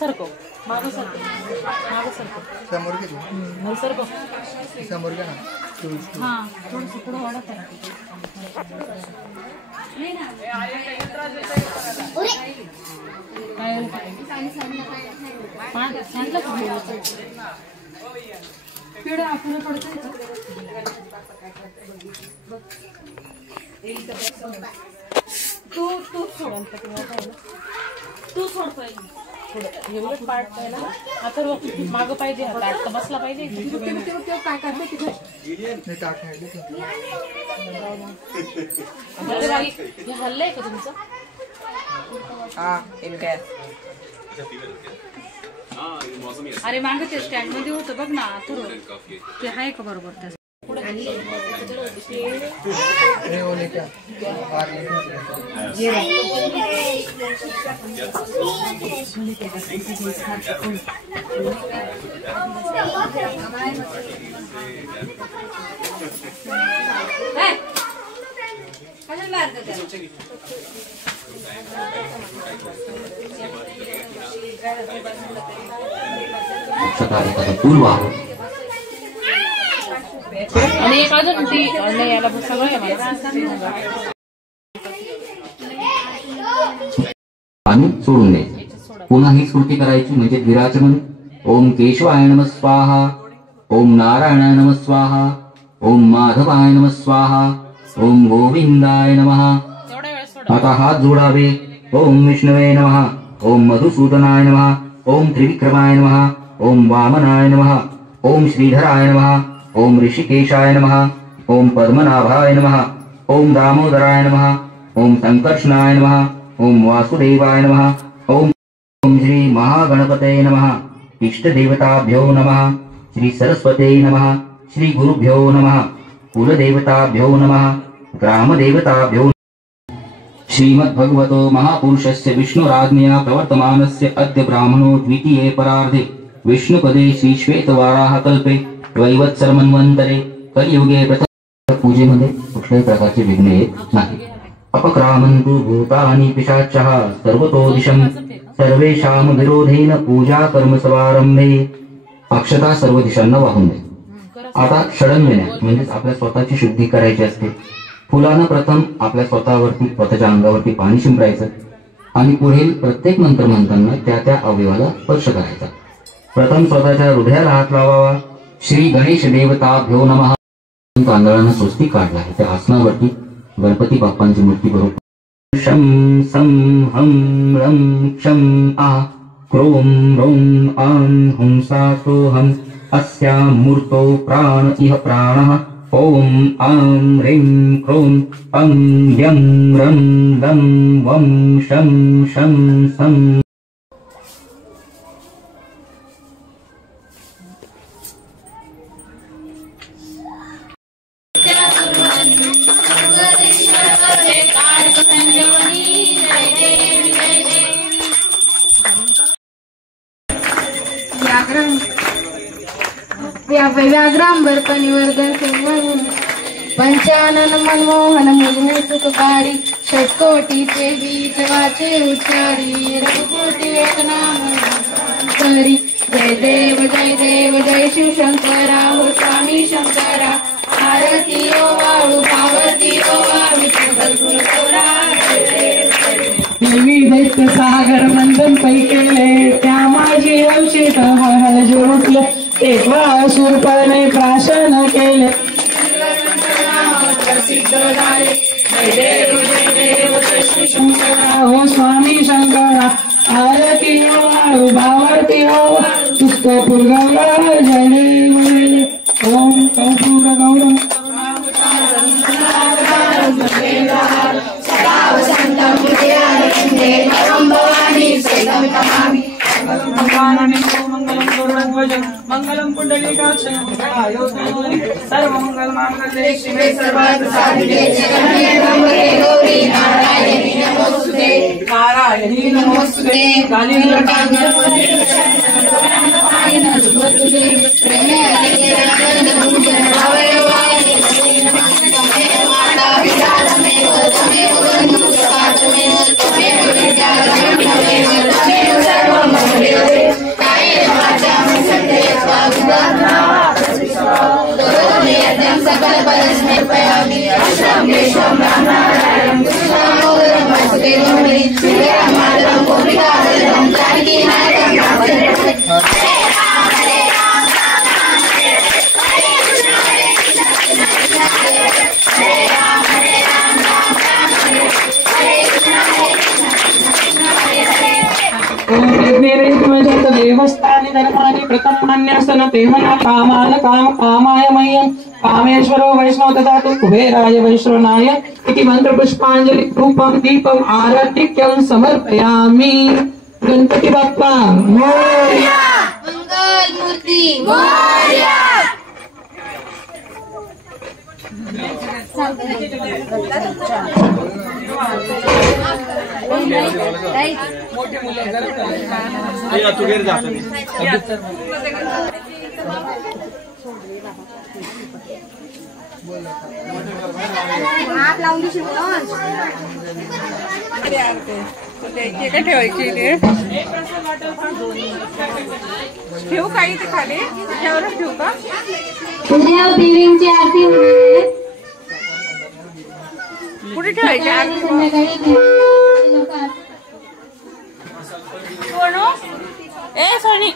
सरको मागं सरको समोर घे नाही सरको समोर घे ना हां थोडंसं पुढे वाढत आहे पिढा आपण पडतोय तू सोड तू सोड पाहिजे एवढं पार्ट पहिला आता मागं पाहिजे ताट तर बसला पाहिजे काय करते हे हल्लंय का तुमचं अरे मागे ते स्टँड मध्ये होतं बघ ना थोडं ते आहे का बरोबर त्या आणि एक अजून ती याला सगळं पाणी सोडून द्यायचं पुन्हा ही स्मृती करायची म्हणजे विराचमन ओम केशवाय नमः स्वाहा ओम नारायणाय नमः स्वाहा ओम माधवाय नमः स्वाहा ओम गोविंदाय नमः आता हात जोडावे ओम विष्णवे नमः ओम मधुसूदनाय नमः ओम त्रिविक्रमाय नमः ओम वामनाय नमः ओम श्रीधराय नमः ओम ऋषिकेशाय नमः ओम पद्मनाभाय नमः ओम दामोदराय नमः ओम संकर्षणाय नमः ओम वासुदेवाय नमः ओम श्री महागणपतये नमः इष्टदेवताभ्यो नमः श्री सरस्वते नमः श्री गुरुभ्यो नमः कुलदेवताभ्यो नमः ग्रामदेवताभ्यो श्रीमद्भगवतो महापुरुषस्य विष्णुराज्ञया प्रवर्तमानस्य अद्य ब्राह्मणो द्वितीये परार्धे विष्णुपदे श्री श्वेतवाराह कल्पे वैवत्सरमन्वन्तरे कलियुगे प्रथम पूजेमध्ये कुठल्याही प्रकारचे विघ्न येत नाही अपक्रामन्तु भूतानि पिशाचः सर्वतो दिशं सर्वेषां विरोधेन पूजा कर्म समारंभे अक्षता सर्व दिशांना वाहून दे आता षडंगण्या म्हणजे आपल्या स्वतःची शुद्धी करायची असते फुलानं प्रथम आपल्या स्वतःवरती स्वतःच्या अंगावरती पाणी शिंपडायचं आणि पुढील प्रत्येक मंत्र म्हणताना त्या अवयवाला स्पर्श करायचा प्रथम स्वतःच्या हृदयाला हात लावावा श्री गणेश देवताभ्यो नमः तांदळानं स्वस्ती काढला आहे त्या आसनावरती गणपती बाप्पांची मूर्ती बरोबर शं सं हं रं क्षं आ क्रों रौं आं हुं सा सोऽहं अस्यां मूर्तो प्राण इह प्राणः ओम आं ह्रीं क्रों पं यं रं लं वं शं शं सं व्याघ्रांबर कनिवर्धन पंचानन मनमोहन मुग्ने सुखकारी षटकोटीचे बीजवाचे उच्चारी रघुकोटी एक नाम करी जय देव जय शिवशंकरा हो स्वामी शंकरा आरती ओ वाळू पावती ओ वाळू देवी दैत्य सागर मंदन पैकेले त्या माझी वंशित हळ जोडले एक वासुर पळणे प्राशन केले प्रसिद्ध झाले जय देव जय शिवशंकरा हो स्वामी शंकरा आरती ओ वाळू भावारती ओ पुष्प पुरगौरा जय देव ओम कर्पूर गौरम सदा वसंतं हृदयारविन्दे परं भवानी सैलं तमामि मंगलम कुंडलीकाक्षं सर्वमंगलमांगल्ये शिवे सर्वार्थसाधिके शरण्ये त्र्यंबके गौरी नारायणी नमोस्तुते काली देवस्थानि धर्माणि प्रथमान्यसन तेहन कामान काम कामाय मह्यं कामेश्वरो वैष्णव ददातु कुबेराय वैष्णवनाय इति मंत्र पुष्पांजलि धूपं दीपं आरतिक्यं समर्पयामि। गणपति बाप्पा मोरया, मंगल मूर्ति मोरया। आप लावून देशील काय ठेवायची ते ठेवू काही ते खाली त्याच्यावरच ठेवू का? उद्या देवींची आरती होणार कुठे ठेवायची आरती? संध्याकाळी कोण हो? ए सोनी